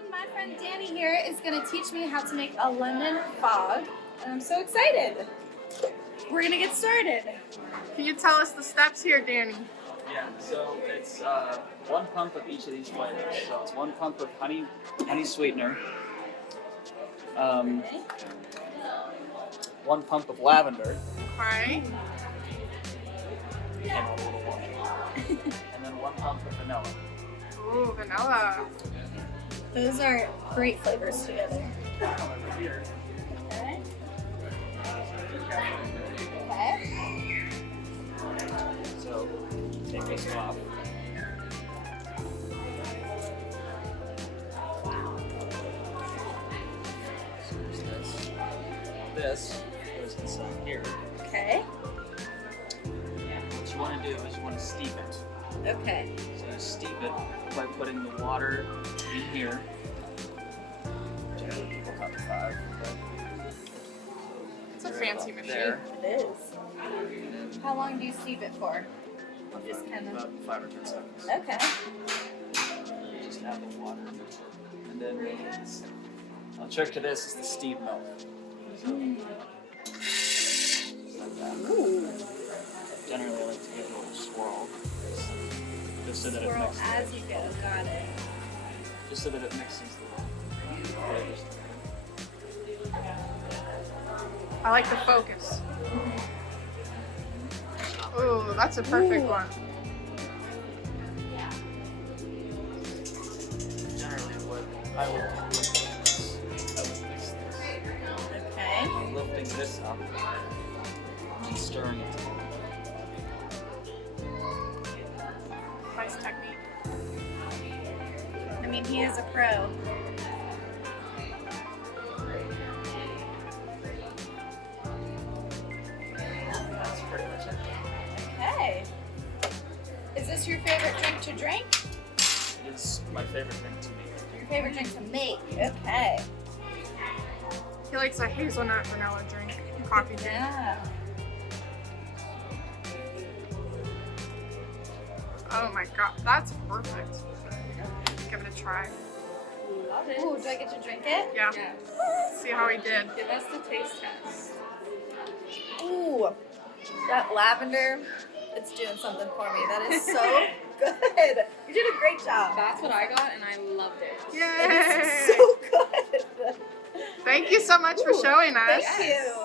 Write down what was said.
everyone, my friend Danny here is going to teach me how to make a lemon fog, and I'm so excited. We're going to get started. Can you tell us the steps here, Danny? Yeah, so it's 1 pump of each of these flavors. So it's 1 pump of honey sweetener, 1 pump of lavender, Okay. came out a little warm, and then 1 pump of vanilla. Ooh, vanilla. Those are great flavors together. Over here, Okay. decaf. Okay. So take this off. So there's this. This goes inside here. Okay. What you want to do is you want to steep it. Okay. So you steep it by putting the water in here. Generally people cut to 5. It's a fancy machine. There. It is. How long do you steep it for? Just kind of. About 5 or 10 seconds. Okay. Just add the water. And then a trick to this is the steam milk. So, like that. Ooh. Generally I like to give it a little swirl. Just so that it Swirl mixes. as you go. Got it. Just so that it mixes the flavors. I like the focus. Ooh, that's a perfect Ooh. one. Generally what I would do is I would mix this. Okay. I'm lifting this up and stirring it together. Nice technique. I mean, he is a pro. That's pretty much it. Okay. Is this your favorite drink to drink? It is my favorite drink to make. Your favorite drink to make? Okay. He likes a hazelnut vanilla drink, coffee drink. Yeah. Oh my god, that's perfect. Give it a try. Love it. Ooh, do I get to drink it? Yeah. Yes. See how he did. Give us the taste test. Ooh, that lavender, it's doing something for me. That is so good. You did a great job. That's what I got, and I loved it. It is Yay! so good. Thank you so much for Ooh, showing us. Thank you.